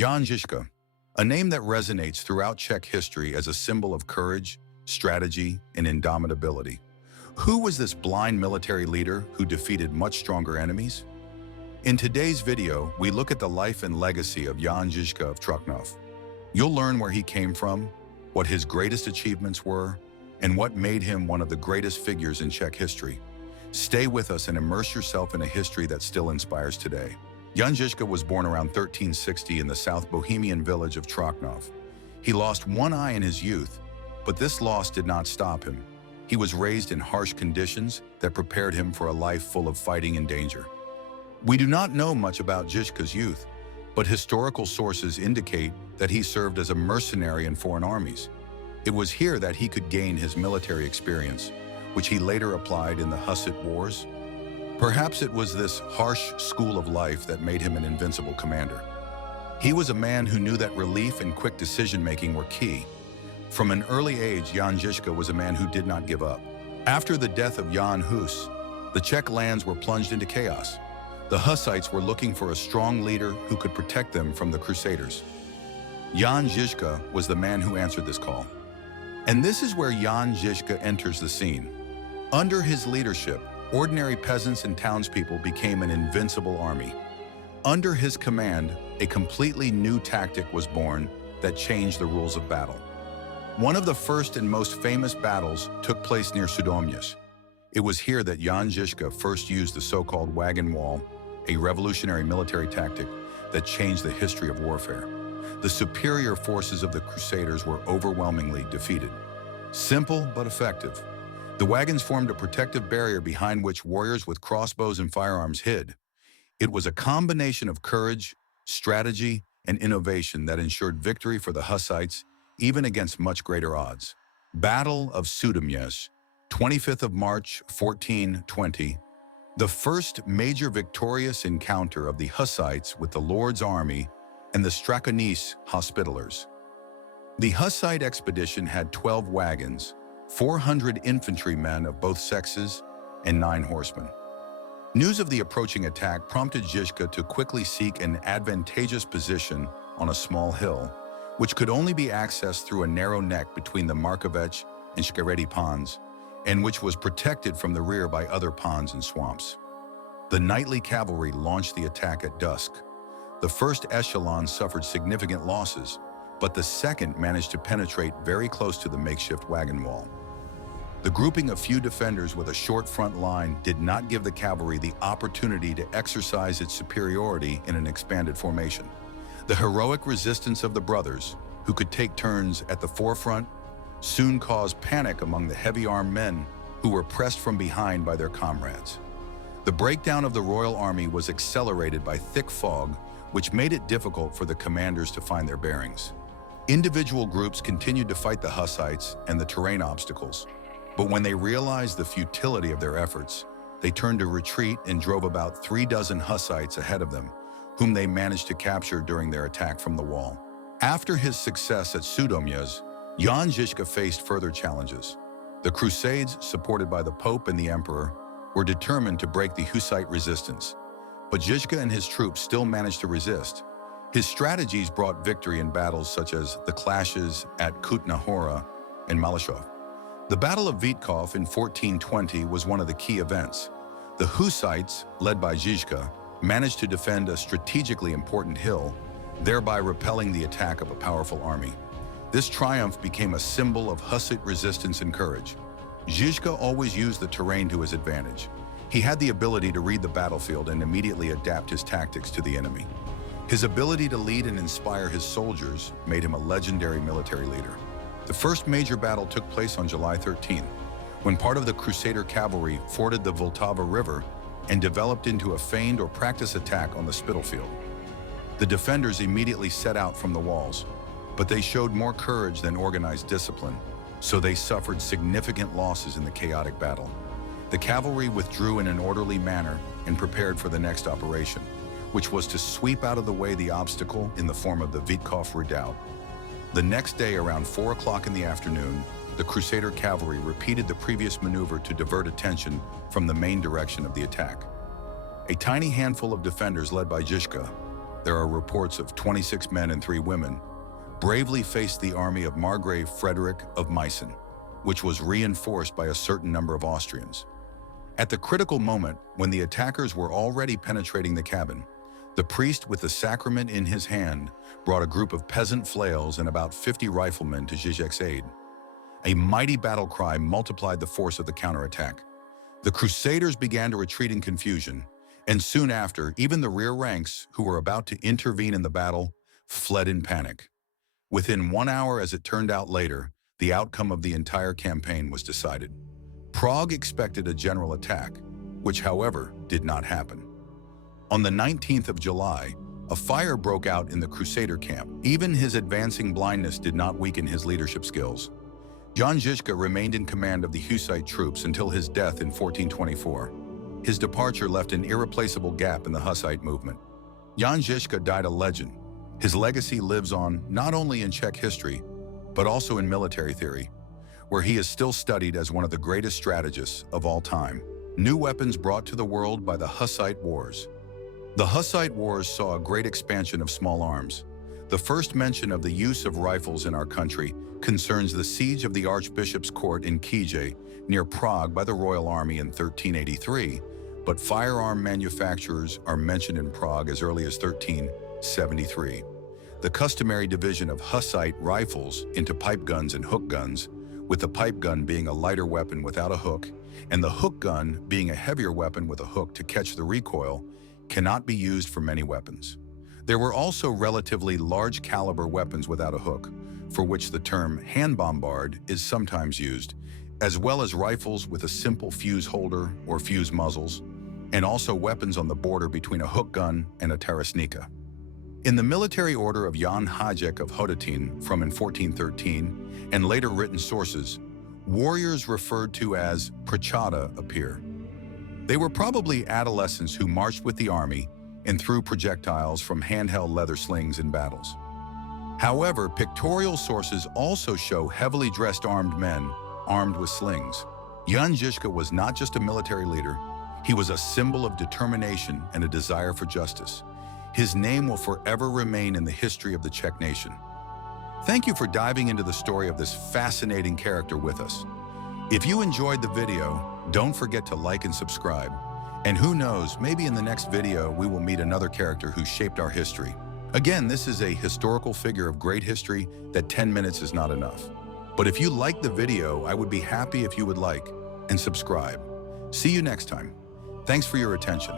Jan Zizka, a name that resonates throughout Czech history as a symbol of courage, strategy, and indomitability. Who was this blind military leader who defeated much stronger enemies? In today's video, we look at the life and legacy of Jan Zizka of Trutnov. You'll learn where he came from, what his greatest achievements were, and what made him one of the greatest figures in Czech history. Stay with us and immerse yourself in a history that still inspires today. Jan Zizka was born around 1360 in the South Bohemian village of Trutnov. He lost one eye in his youth, but this loss did not stop him. He was raised in harsh conditions that prepared him for a life full of fighting and danger. We do not know much about Zizka's youth, but historical sources indicate that he served as a mercenary in foreign armies. It was here that he could gain his military experience, which he later applied in the Hussite Wars. Perhaps it was this harsh school of life that made him an invincible commander. He was a man who knew that relief and quick decision-making were key. From an early age, Jan Zizka was a man who did not give up. After the death of Jan Hus, the Czech lands were plunged into chaos. The Hussites were looking for a strong leader who could protect them from the Crusaders. Jan Zizka was the man who answered this call. And this is where Jan Zizka enters the scene. Under his leadership, ordinary peasants and townspeople became an invincible army. Under his command, a completely new tactic was born that changed the rules of battle. One of the first and most famous battles took place near Sudomys. It was here that Jan Zizka first used the so-called wagon wall, a revolutionary military tactic that changed the history of warfare. The superior forces of the Crusaders were overwhelmingly defeated. Simple but effective. The wagons formed a protective barrier behind which warriors with crossbows and firearms hid. It was a combination of courage, strategy, and innovation that ensured victory for the Hussites, even against much greater odds. Battle of Sudomys, 25th of March, 1420. The first major victorious encounter of the Hussites with the Lord's army and the Strakonese Hospitallers. The Hussite expedition had 12 wagons, 400 infantrymen of both sexes, and 9 horsemen. News of the approaching attack prompted Zizka to quickly seek an advantageous position on a small hill, which could only be accessed through a narrow neck between the Markovec and Škaredí ponds, and which was protected from the rear by other ponds and swamps. The knightly cavalry launched the attack at dusk. The first echelon suffered significant losses, but the second managed to penetrate very close to the makeshift wagon wall. The grouping of few defenders with a short front line did not give the cavalry the opportunity to exercise its superiority in an expanded formation. The heroic resistance of the brothers, who could take turns at the forefront, soon caused panic among the heavy-armed men who were pressed from behind by their comrades. The breakdown of the royal army was accelerated by thick fog, which made it difficult for the commanders to find their bearings. Individual groups continued to fight the Hussites and the terrain obstacles, but when they realized the futility of their efforts, they turned to retreat and drove about 36 Hussites ahead of them, whom they managed to capture during their attack from the wall. After his success at Sudomys, Jan Zizka faced further challenges. The Crusades, supported by the Pope and the Emperor, were determined to break the Hussite resistance, but Zizka and his troops still managed to resist. His strategies brought victory in battles such as the clashes at Kutná Hora and Malešov. The Battle of Vítkov in 1420 was one of the key events. The Hussites, led by Zizka, managed to defend a strategically important hill, thereby repelling the attack of a powerful army. This triumph became a symbol of Hussite resistance and courage. Zizka always used the terrain to his advantage. He had the ability to read the battlefield and immediately adapt his tactics to the enemy. His ability to lead and inspire his soldiers made him a legendary military leader. The first major battle took place on July 13th, when part of the Crusader cavalry forded the Vltava River and developed into a feigned or practice attack on the Spitalfield. The defenders immediately set out from the walls, but they showed more courage than organized discipline, so they suffered significant losses in the chaotic battle. The cavalry withdrew in an orderly manner and prepared for the next operation, which was to sweep out of the way the obstacle in the form of the Vítkov redoubt. The next day, around 4 o'clock in the afternoon, the Crusader cavalry repeated the previous maneuver to divert attention from the main direction of the attack. A tiny handful of defenders led by Zizka there are reports of 26 men and 3 women, bravely faced the army of Margrave Frederick of Meissen, which was reinforced by a certain number of Austrians. At the critical moment, when the attackers were already penetrating the cabin, the priest with the sacrament in his hand brought a group of peasant flails and about 50 riflemen to Zizek's aid. A mighty battle cry multiplied the force of the counterattack. The Crusaders began to retreat in confusion, and soon after, even the rear ranks, who were about to intervene in the battle, fled in panic. Within 1 hour, as it turned out later, the outcome of the entire campaign was decided. Prague expected a general attack, which, however, did not happen. On the 19th of July, a fire broke out in the Crusader camp. Even his advancing blindness did not weaken his leadership skills. Jan Zizka remained in command of the Hussite troops until his death in 1424. His departure left an irreplaceable gap in the Hussite movement. Jan Zizka died a legend. His legacy lives on not only in Czech history, but also in military theory, where he is still studied as one of the greatest strategists of all time. New weapons brought to the world by the Hussite Wars. The Hussite Wars saw a great expansion of small arms. The first mention of the use of rifles in our country concerns the siege of the Archbishop's Court in Kije, near Prague, by the Royal Army in 1383, but firearm manufacturers are mentioned in Prague as early as 1373. The customary division of Hussite rifles into pipe guns and hook guns, with the pipe gun being a lighter weapon without a hook, and the hook gun being a heavier weapon with a hook to catch the recoil, cannot be used for many weapons. There were also relatively large caliber weapons without a hook, for which the term hand bombard is sometimes used, as well as rifles with a simple fuse holder or fuse muzzles, and also weapons on the border between a hook gun and a tarasnika. In the military order of Jan Hajek of Hodotín from in 1413, and later written sources, warriors referred to as prachata appear. They were probably adolescents who marched with the army and threw projectiles from handheld leather slings in battles. However, pictorial sources also show heavily dressed armed men armed with slings. Jan Zizka was not just a military leader, he was a symbol of determination and a desire for justice. His name will forever remain in the history of the Czech nation. Thank you for diving into the story of this fascinating character with us. If you enjoyed the video, don't forget to like and subscribe. And who knows, maybe in the next video we will meet another character who shaped our history. Again, this is a historical figure of great history that 10 minutes is not enough. But if you liked the video, I would be happy if you would like and subscribe. See you next time. Thanks for your attention.